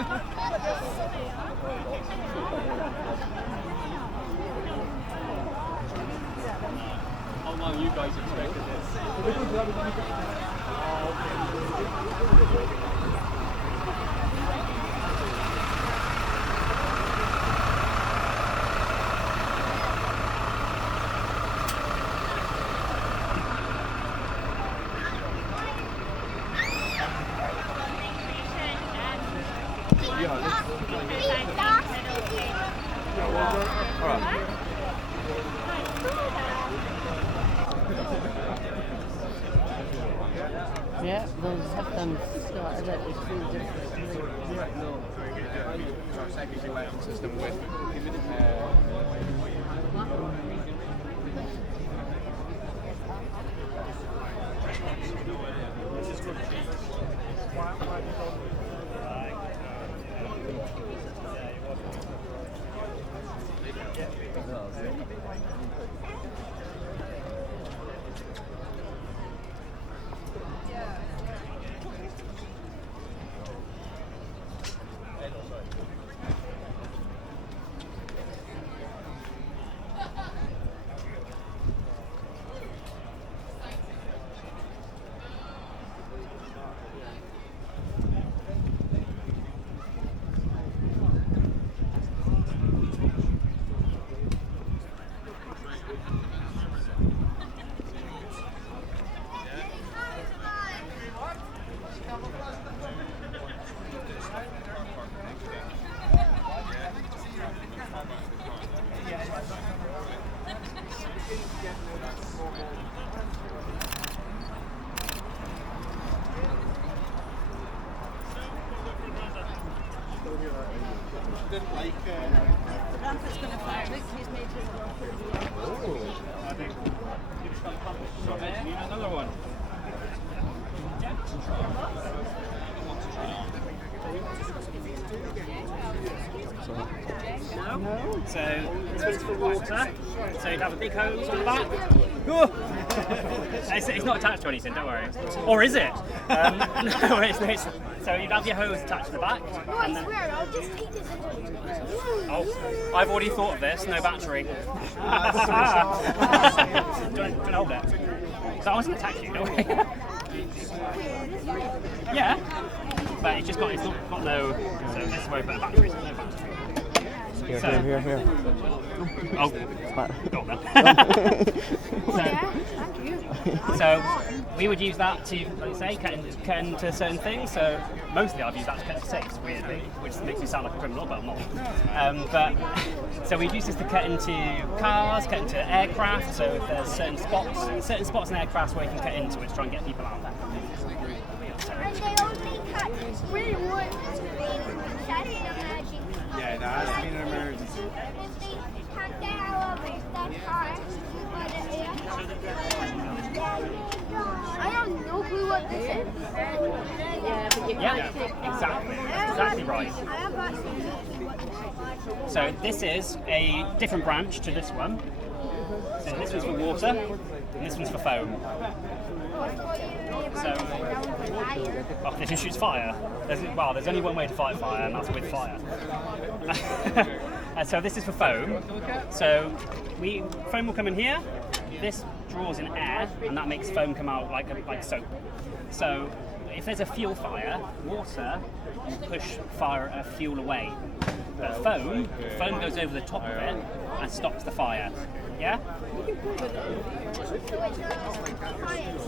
How long you guys expected this? Yeah, those have them started at the three different Our secondary weapon system with didn't like Ramp is going to fire. Look, he's made his I think it's going to come. So need another one. No. So this one's for water. So you'd have a big hose on the back. It's not attached to anything, don't worry. Or is it? No, it's so you'd have your hose attached to the back. No, I swear, I'll just take this into Oh, I've already thought of this. No battery. Do you want to hold it? That wasn't attached to you, don't worry. Yeah. But it's not got no. So this is where we put a battery. So no battery. Here. Oh, got that. So we would use that to, like I say, cut into certain things. So mostly I've used that to cut into six, weirdly, which makes me sound like a criminal, but I'm not. But so we've used this to cut into cars, cut into aircraft. So if there's certain spots in aircraft where you can cut into it to try and get people out there. And they only cut really one. That's an emergency. yeah, there has been an emergency. If they cut that over, that's hard. I have no clue what this is. Yeah, exactly. Exactly right. I have actually no clue what this is. So this is a different branch to this one. So this one's for water, and this one's for foam. So, this one shoots fire. There's only one way to fight fire, and that's with fire. And so this is for foam. So foam will come in here. This draws in air, and that makes foam come out like soap. So if there's a fuel fire, water will push fuel away. But foam goes over the top of it and stops the fire. Yeah?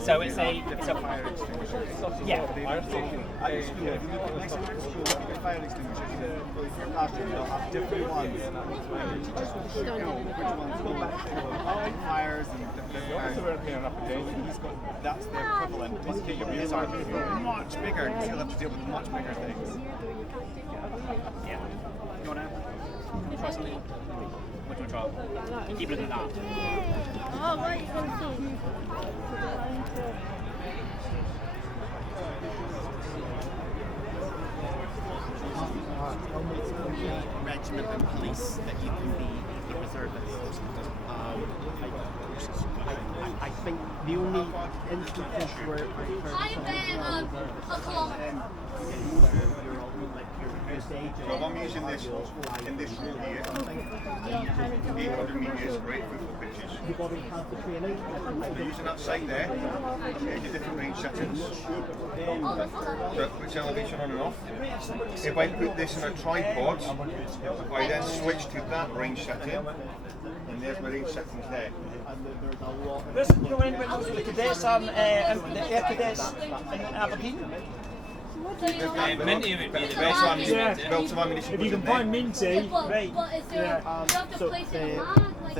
So it's a fire extinguisher. yeah. At school, if you look at next to school, look at fire extinguishers. If you're classroom, they'll have different ones. Teachers will show you which ones go back to fires and different. That's the equivalent. But these are much bigger. You'll have to deal with much bigger things. Yeah. You want to try something? What do you want to try? Keep looking at that. Oh, what you can see. Regiment and police that you can be the reservist. I think the only instances where I've heard a kilometre. So if I'm using this in this room here, 800 metres for 8 foot pitches. If you're using that sight there, the different range settings, which elevation on and off. If I put this in a tripod, I then switch to that range setting, and there's my range settings there. This is the when the cadets are the air cadets in Aberdeen. Minty would be the best one. Yeah. Belts of ammunition. If you can find Minty, right. But is there, Yeah. you have to So place the it on, like,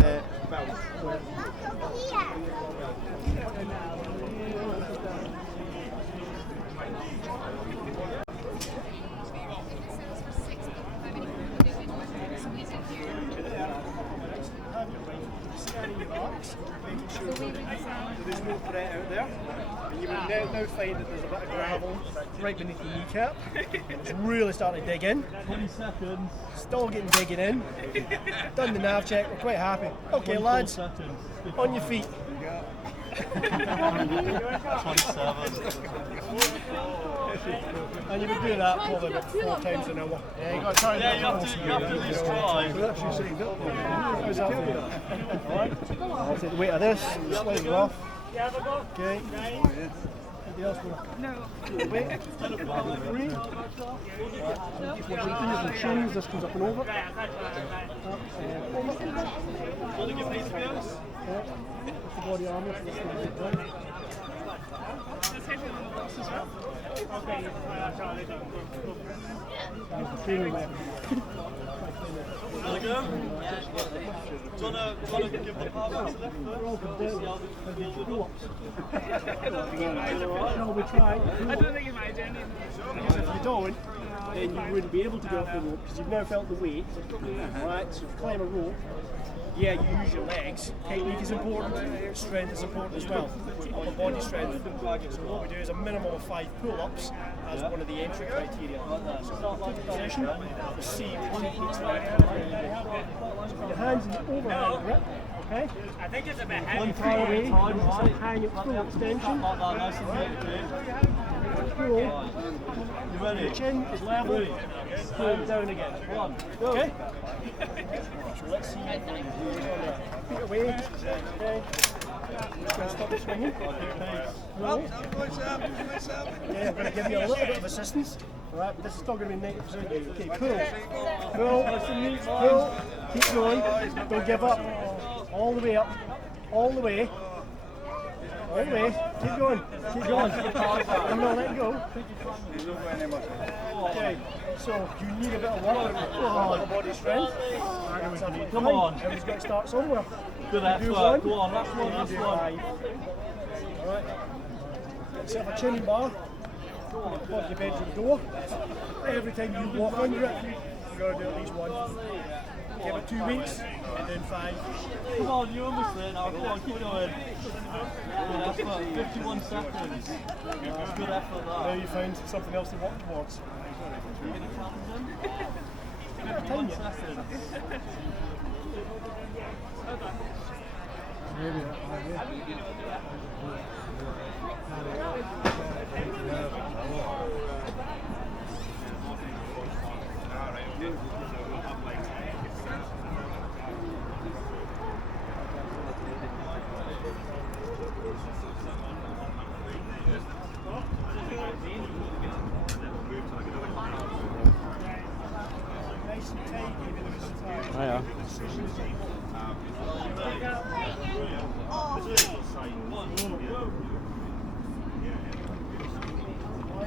There's no threat out there. And you will now find that there's a bit of gravel right beneath the kneecap. It's really starting to dig in. 20 seconds. Still digging in. Done the nav check, we're quite happy. Okay lads, on your feet. 27. And you've been doing that probably about 4 times an hour. Yeah, you got to try and you have to at least try. How's that for you? Alright, I'll take the weight of this, slightly off. Okay. Anything else? No. Wait. 3. This comes up and over. The body armour for this one. Shall we try? I don't think you might do anything. Because if you don't, then you wouldn't be able to go up the rope because you've now felt the weight. Right, so if you climb a rope, yeah, you use your legs. Technique is important, strength is important as well. Upper body strength. So what we do is a minimum of 5 pull-ups as one of the entry criteria. So take position, see what techniques like. So put your hands in the overhand grip, okay? I think it's a bit heavy. One far away, hang at full extension. Pull. Your chin is level. Pull down again. Okay? So let's see. Feet away. Okay. Just going to stop swinging. Roll. Yeah, I'm going to give you a little bit of assistance. Alright, but this is still going to be 90% of you. Okay, pull. Keep going. Don't give up. All the way up. All the way. All the way. Keep going. Keep going. I'm not letting go. Okay, so you need a bit of work with body strength. Come on. Everybody's got to start somewhere. Good effort. Go on, last one. Alright. Get yourself a chin bar. Above your bedroom door. Every time you walk under it, you've got to do at least one. Give it 2 weeks, and then 5. Come on, you're almost there now. Come on, keep going. Good effort. 51 seconds. That's good effort, that. Now you found something else to work towards. Time yet?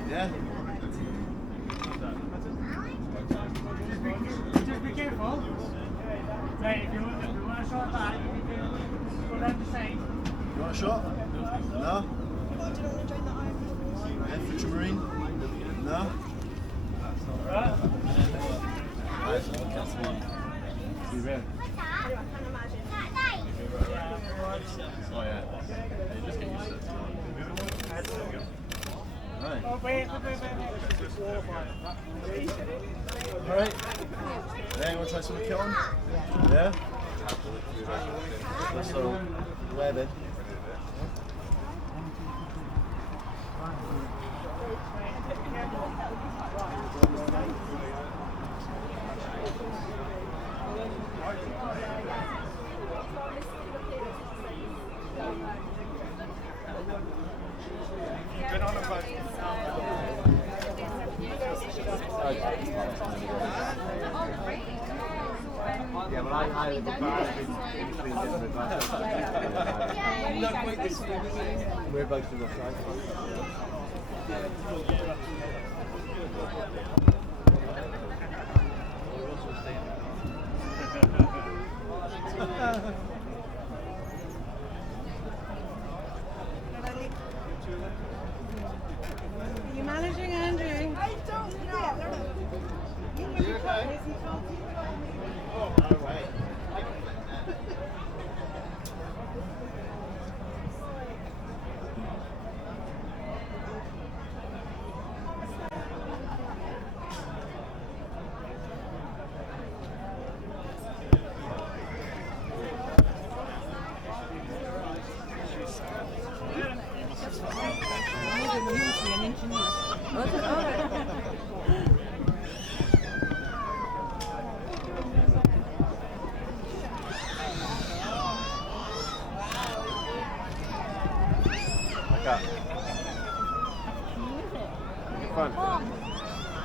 Yeah. Just be careful. Right, if you want a shot back, go down the side. You want a shot? No? Infantry Marine? No? Be ready. Oh yeah. Just get used to it. Right. Alright. Then you want to try some killing? Yeah? So, webbing. We're both the rough side. Are you managing, Andrew? I don't know. You okay?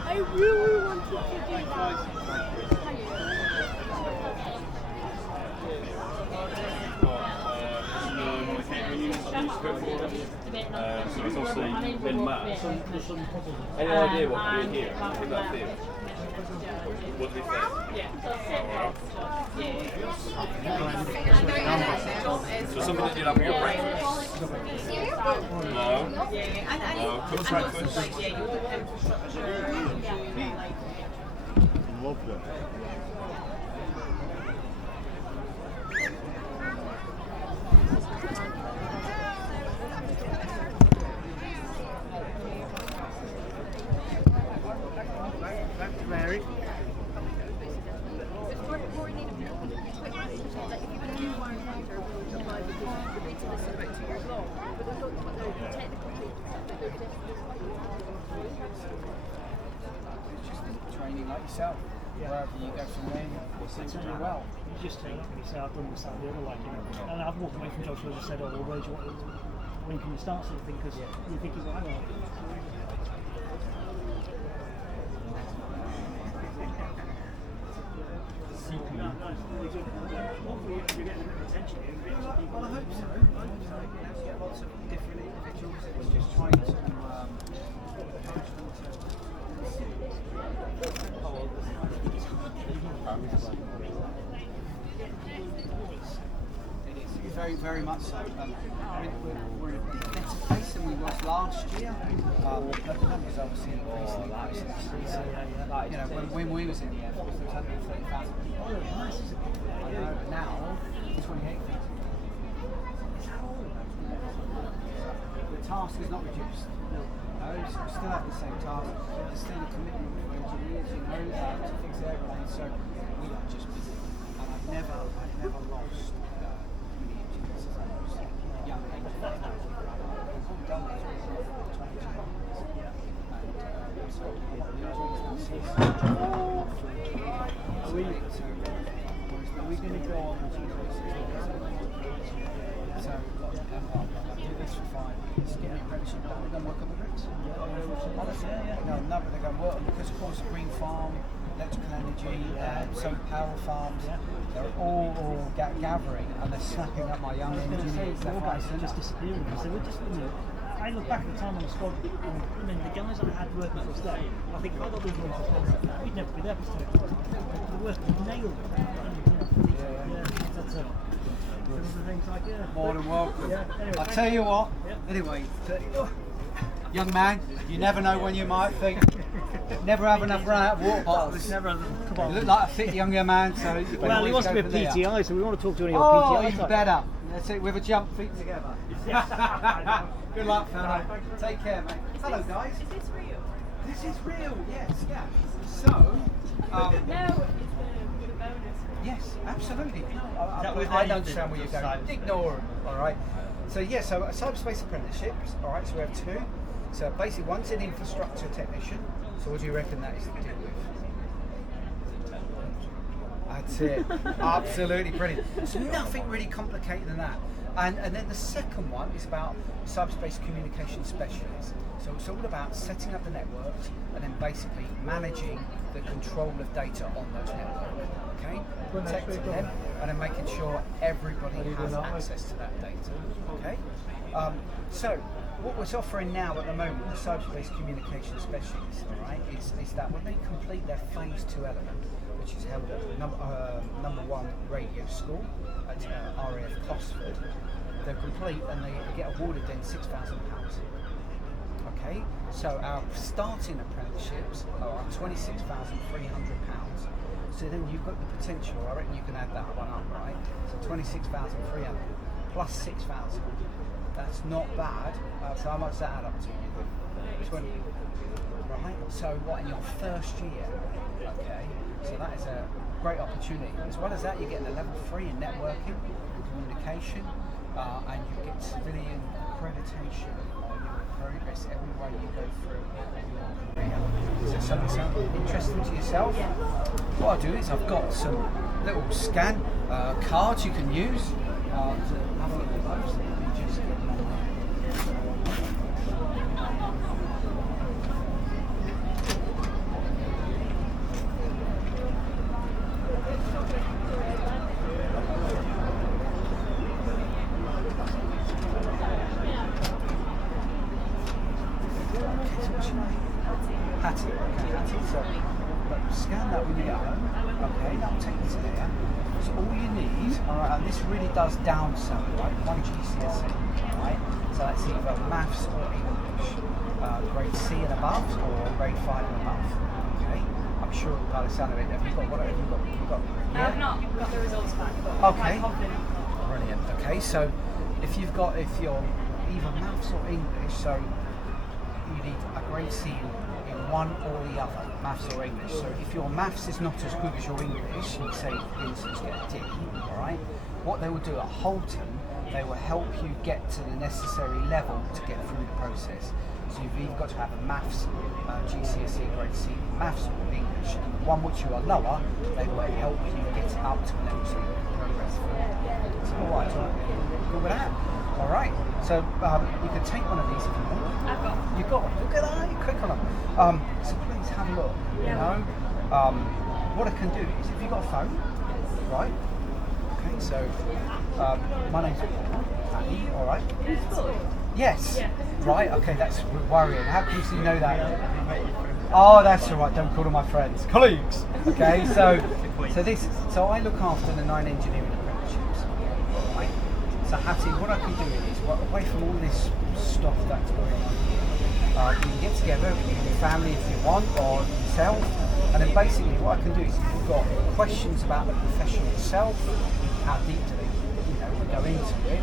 I really wanted to do that. So it's obviously been mad. Any idea what we're here? What that feel? What do we think? So something that you'd have for your breakfast? No. No. Cooked breakfast? Love that. Mary. Training like yourself, wherever you go from there, you seem to do well. You just take it and you say, I've done this, that, and the other, like, you know. And I've walked away from jobs where I just said, oh, well, when can you start sort of thing, because you're thinking, well, hang on. Well, I hope so. You get lots of different individuals that are just trying to It's very, very much so. We're in a bit better place than we was last year. But the numbers obviously increasing. You know, when we was in the Air Force, there was 130,000 people. Now, 28,000. The task is not reduced. No, we still have the same task. There's still a commitment for engineers, you know, to fix airplanes. So we are just busy. And I've never lost many engineers as I lost young engineers. We've done this for 22 years. And so the engineers now see us. Are we going to go on to so I'll do this for 5 years, get an apprenticeship done, and then work on the bricks. No, they're going to work on, because of course green farm, electrical energy, solar power farms, they're all gathering and they're snapping up my young engineers. All guys are just disappearing because they were just, you know, I look back at the time on the squad, and I mean, the guys that I had working for us there, I think if I got these ones to squad, we'd never be there for the work nailed it. That's it. Things like, More than welcome. Anyway, I'll tell you what, anyway, young man, you never know when you might think, never have enough run out of water bottles. You look like a fit younger man, so you can well, he wants to be a there. PTI, so we want to talk to any old Oh, PTI. even better. Let's see, with a jump feet together. Good luck, fella. Take care, mate. Hello, guys. Is this real? This is real, yes, yeah. So, No, it's the bonus. yes, absolutely. I don't understand where you're going. Ignore them, all right? So, yeah, so cyberspace apprenticeships, all right, so we have 2. So, basically, one's an infrastructure technician. So, what do you reckon that is to do with? That's it. Absolutely brilliant. So, nothing really complicated than that. And then the second one is about cyberspace communication specialists. So it's all about setting up the networks and then basically managing the control of data on those networks. Okay, protecting them and then making sure everybody has access to that data. Okay, so what we're offering now at the moment, the cyberspace communication specialists, all right, is that when they complete their phase 2 element, which is held at number 1 radio school at RAF Cosford, they're complete and they get awarded then £6,000. Okay, so our starting apprenticeships are £26,300. So then you've got the potential. I reckon you can add that one up, right? So 26,300 plus 6,000. That's not bad. So how much does that add up to? 20. Right. So what in your first year? Okay. So that is a great opportunity. As well as that, you're getting a level 3 in networking and communication, and you get civilian accreditation on your progress everywhere you go through your career. Does that sound interesting to yourself? What I'll do is I've got some little scan cards you can use to have a look at those. Let me just get them on there. Hattie. Okay, Hattie. So scan that when you get home. Okay, that'll take you to there. So all you need, alright, and this really does downsell, right? 1 GCSE, alright? So that's either maths or English, grade C and above, or grade 5 and above. Okay, I'm sure by the sound of it, have you got what? Have you got? Yeah? I've not got the results back, but okay. I'm confident. Brilliant. Okay, so if you're either maths or English, so you need a grade C in one or the other, maths or English. So if your maths is not as good as your English, you say, for instance, get a D, all right? What they will do at Holton, they will help you get to the necessary level to get through the process. So you've either got to have a maths GCSE grade C, maths or English. One which you are lower, they will help you get up to a level so you can progress through. So, all right, good with that? All right, so you can take one of these if you want. I've got. You've got one. Look at that. You click on them. So please have a look. You know, what I can do is if you've got a phone, right? Okay, so my name's Annie. All right. Yes. Yeah. Right. Okay, that's worrying. How can you know that? Oh, that's all right. Don't call them my friends, colleagues. Okay, so I look after the 9 engineering apprenticeships. Right. So Hattie, what I can do is, away from all this stuff that's going on here, you can get together with your family if you want, or yourself, and then basically what I can do is, if you've got questions about the profession itself, how deep do they, go into it,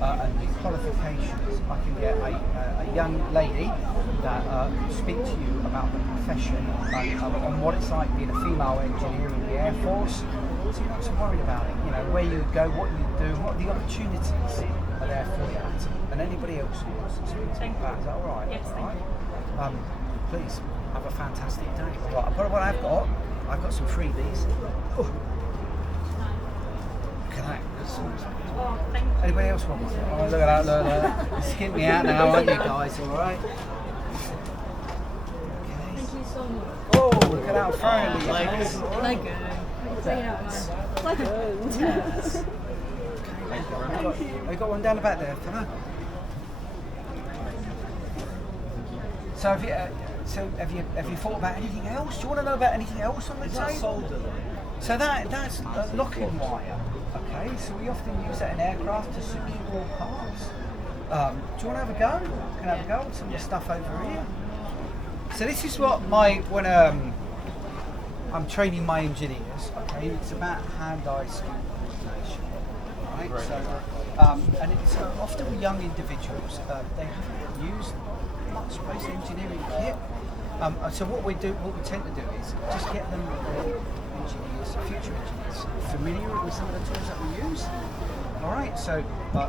and the qualifications, I can get a young lady that can speak to you about the profession and what it's like being a female engineer in the Air Force. So you're not so worried about it, where you go, what you do, what the opportunities are there for you, and anybody else who wants to speak to you about. Is that all right? Yes, thank you. Please have a fantastic day. Right, but what I've got some freebies. Oh. Can I? Oh, thank you. Anybody else want one? Oh, look at that, You skimmed me out now, aren't you guys? All right. Thank you so much. Oh, look at how friendly. Lego. Have you got one down the back there, fella? So have you thought about anything else? Do you want to know about anything else on the table? So that's a locking wire. Okay, so we often use that in aircraft to secure parts. Do you want to have a go? Can I have a go at some of the stuff over here? So this is what when I'm training my engineers. Okay, it's about hand-eye skill coordination. Right. So, and it's often with young individuals. They haven't used much space engineering kit. So what we tend to do is just get them future engineers, familiar with some of the tools that we use. All right, so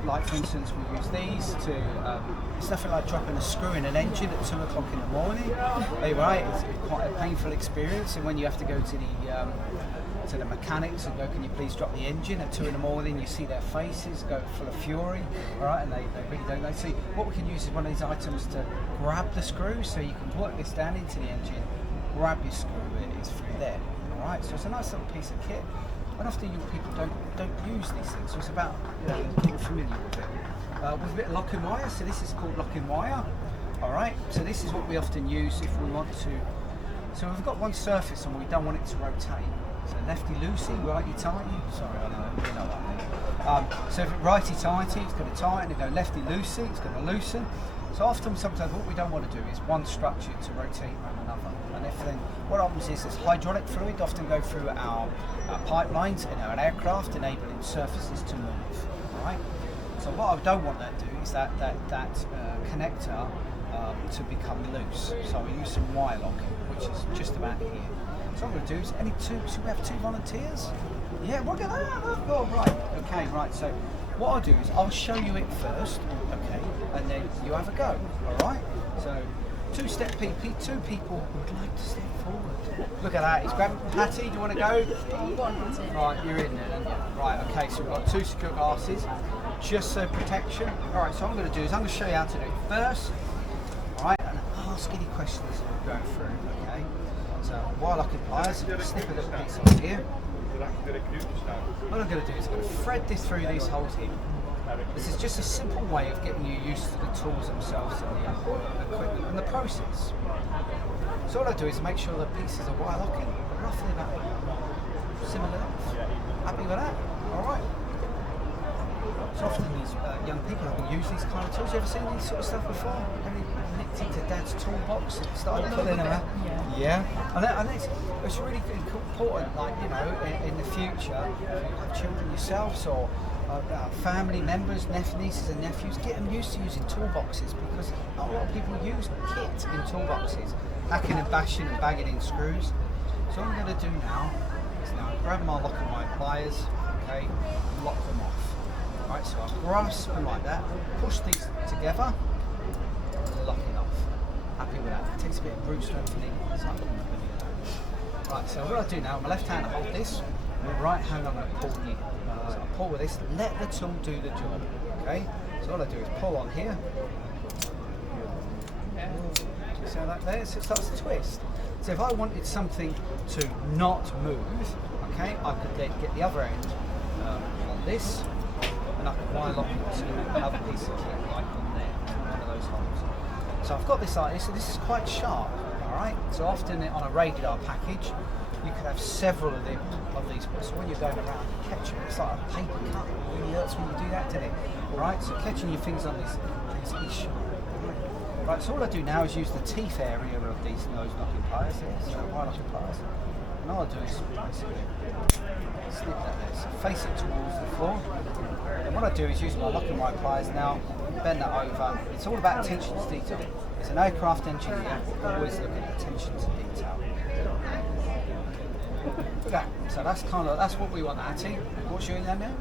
like for instance, we use these to. It's nothing like dropping a screw in an engine at 2 o'clock in the morning. Right, it's quite a painful experience, and when you have to go to the to the mechanics and go, can you please drop the engine? At 2 in the morning, you see their faces go full of fury, all right, and they really don't. They see what we can use is one of these items to grab the screw, so you can put this down into the engine, grab your screw, it's through there, all right. So it's a nice little piece of kit. And often young people don't use these things, so it's about getting familiar with it. With a bit of lock and wire, so this is called lock and wire. All right, so this is what we often use if we want to. So we've got one surface and we don't want it to rotate. So lefty loosey, righty tighty. Sorry, I know you know what I mean. So if it's righty tighty, it's going to tighten. If it go lefty loosey, it's going to loosen. So often, sometimes what we don't want to do is one structure to rotate around another. And if then what happens is this hydraulic fluid often go through our pipelines in our aircraft, enabling surfaces to move. All right. So what I don't want that to do is that connector to become loose. So we use some wire locking, which is just about here. So what I'm going to do is so we have 2 volunteers. Yeah, we'll get that. Oh, right. Okay, right. So what I'll do is I'll show you it first, okay, and then you have a go. All right. So 2-step PP. 2 people would like to step forward. Look at that. He's grabbing. Patty, do you want to go? Right, you're in there. Then. Right. Okay. So we've got 2 secure glasses. Just so protection. Alright, so what I'm going to do is I'm going to show you how to do it first. Alright, and ask any questions as we're going through, okay? So while I can pliers, snip a little piece off here. What I'm going to do is I'm going to thread this through these holes here. This is just a simple way of getting you used to the tools themselves and the equipment and the process. So what I do is make sure the pieces are wire locking, roughly about similar length. Happy with that? Alright. So often these young people haven't used these kind of tools. You ever seen these sort of stuff before? Have you nicked into Dad's toolbox and started pulling them out? Yeah. And it's really important, like, you know, in the future, if you have children yourselves or family members, nieces and nephews, get them used to using toolboxes, because not a lot of people use kit in toolboxes, hacking and bashing and bagging in screws. So what I'm going to do now is grab my lock and wire pliers, okay, and lock them off. Right, so I'll grasp them like that, push these together, and lock it off. Happy with that. It takes a bit of brute strengthening, so I'm going to do that. Right, so what I do now, my left hand I hold this, my right hand I'm going to pull here. So I pull with this, let the tool do the job. Okay? So what I do is pull on here. You see how that there? So it starts to twist. So if I wanted something to not move, okay, I could then get the other end on this, and I could wire lock it to another piece of kit like on there, one of those holes. So I've got this like this, so this is quite sharp, alright? So often on a radar package, you could have several of these, so when you're going around you catch them, it's like a paper cut, it really hurts when you do that, doesn't it? Alright, so catching your fingers on these things is sharp. Right, so all I do now is use the teeth area of these nose knocking pliers here, so wire knocking pliers. And all I do is basically snip that there, so face it towards the floor. And what I do is use my lock and wire pliers now, bend that over. It's all about attention to detail. As an aircraft engineer, we're always looking at attention to detail. Look at that. So that's what we want, Atty. What's your name now?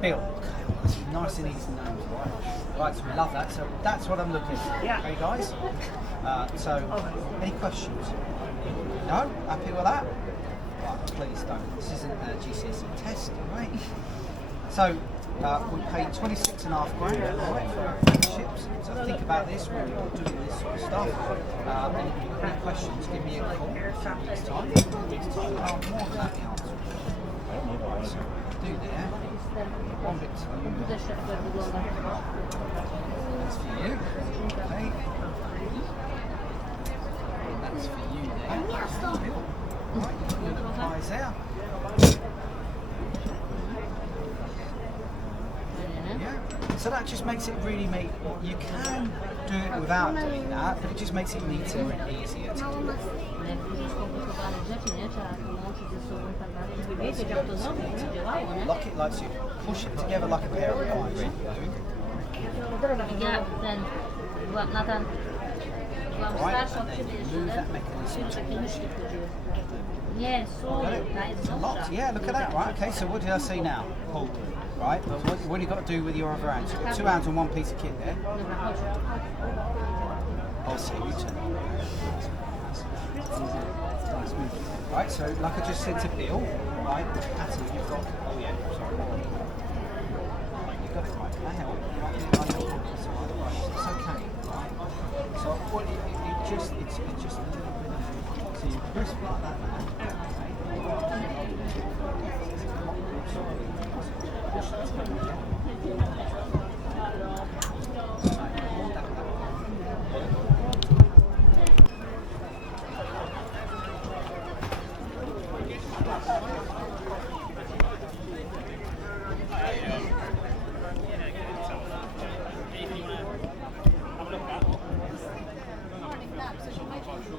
Bill. Okay, that's nice and easy names, right? Right, so we love that. So that's what I'm looking for. Yeah. Okay, guys? So, any questions? No? Happy with that? Right, please don't. This isn't a GCSE test, right? So, we paid £26.5 grand, right, for our apprenticeships. So think about this when you're doing this sort of stuff. And if you've got any questions, give me a call in a few weeks' time. More than that counts. Right, so do there. One bit to you. That's for you. Okay. And that's for you there. Right, you've got your little pliers there. Yeah. So that just makes it really you can do it without doing that, but it just makes it neater and easier to do. Lock it like so you push it together like a pair of eyes. Right, and then move that mechanism towards you. It's locked. Yeah, look at that. Right, okay, so what did I say now? Pull. Right, so what do you got to do with your other hand? So you've got 2 hands on one piece of kit there. I'll see you turn. Nice move. Right, so like I just said to Bill, right, Hattie, you've got, oh yeah, sorry. Right, you've got it right. Can I help? You're not going to help. It's all right, right, it's okay, right? So what it's just a little bit of, so you crisp like that now.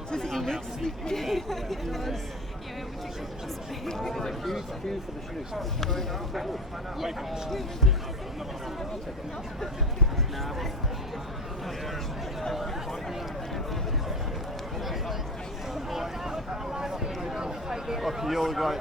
Does it look sleepy? Okay, you're right.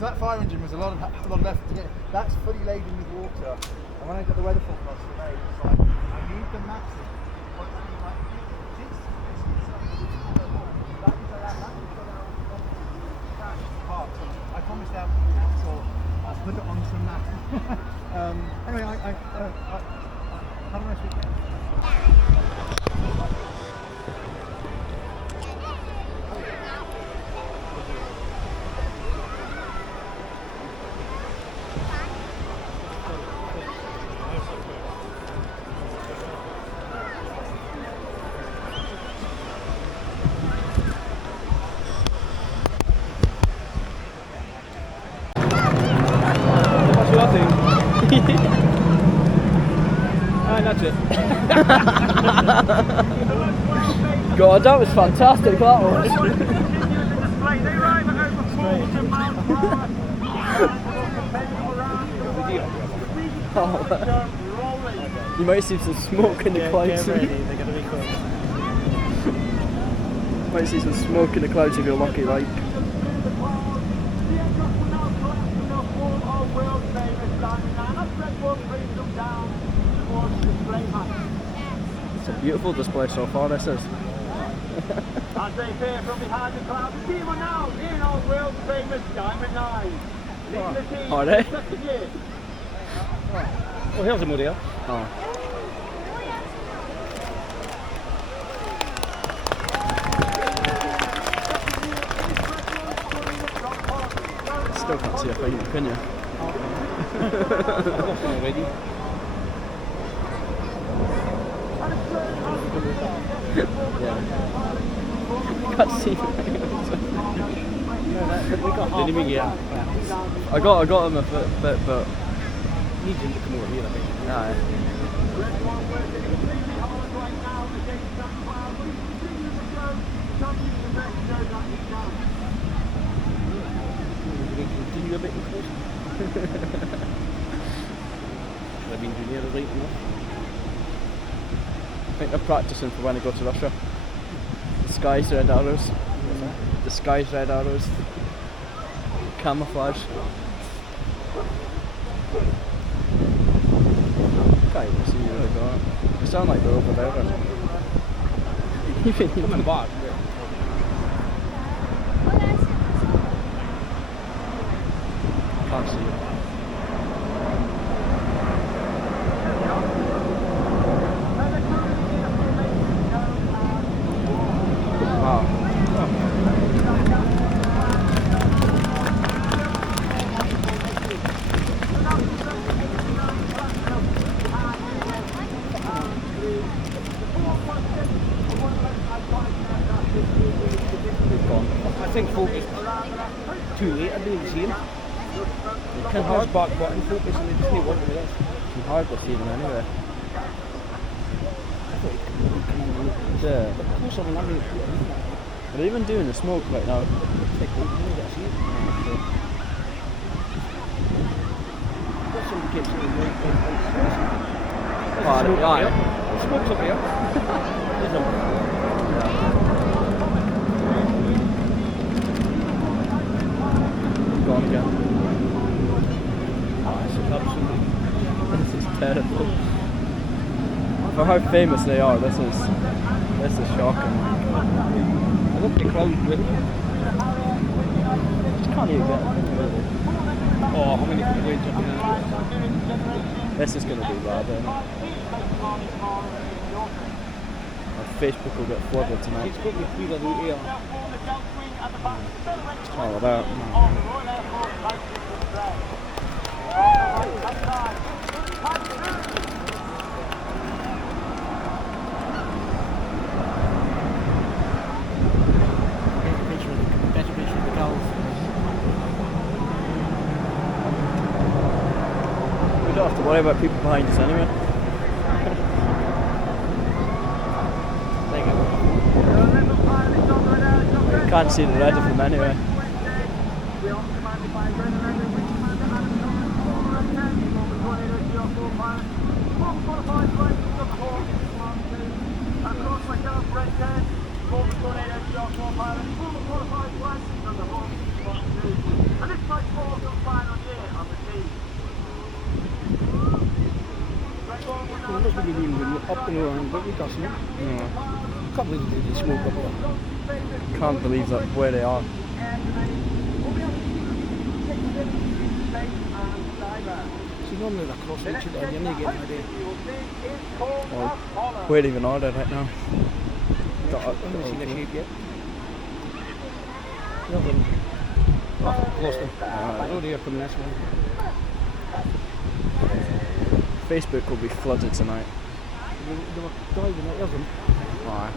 So that fire engine was a lot of effort to get. That's fully laden with water. And when I got the weather forecast today, it's like I need the massive I promised that, so I'll put it on from that. Anyway, I have a nice weekend. And that's it. God, that was fantastic, that was. Oh, you might see some smoke in the clouds. Get ready, they're going to be quick. Might see some smoke in the clouds if you're lucky, like. It's a beautiful display so far, this is. As they appear from behind the cloud, the team are now in our world famous Diamond 9. Leading the team Are they? second year. Oh, here's a model. Oh. Still can't see a thing, can you? Already. Yeah. Can't see. Didn't even get. I got him a bit, but needs him to come over here, I think. Aye. Continue a bit close. I've been doing here right enough. I think they're practicing for when they go to Russia. Disguised red arrows. Disguised red arrows. Camouflage. Can't even see where they go. They sound like they're over there. Even coming back. Can't see it. Wow. I think focus too late. I didn't see him. You can hard back button focus and they just need one with us. You can hardly see them anyway. Yeah. Closer than I mean. They're even doing the smoke right now. Somebody kept saying Right. Smoke's up here. There's no. Gone again. Oh, this is terrible. For how famous they are, this is shocking. I look at the crowd with Just can't even get it. oh, how many people are jumping in? This is going to be bad, isn't it? Facebook will get flooded tonight. It's got me clear the route here. It's all about. Better picture of the girls. We don't have to worry about people behind us anyway. Can't see the red of them anyway. Well, it must be really when you're up and around, but we got some. No. Can't believe they did smoke up there. Can't believe that where they are. So normally they're cross each other and you're not getting idea. Well, where even are they right now? I haven't seen a shape yet. Nothing. Oh, lost them. Oh, they are coming this way. Facebook will be flooded tonight. They were diving out of them. Aye.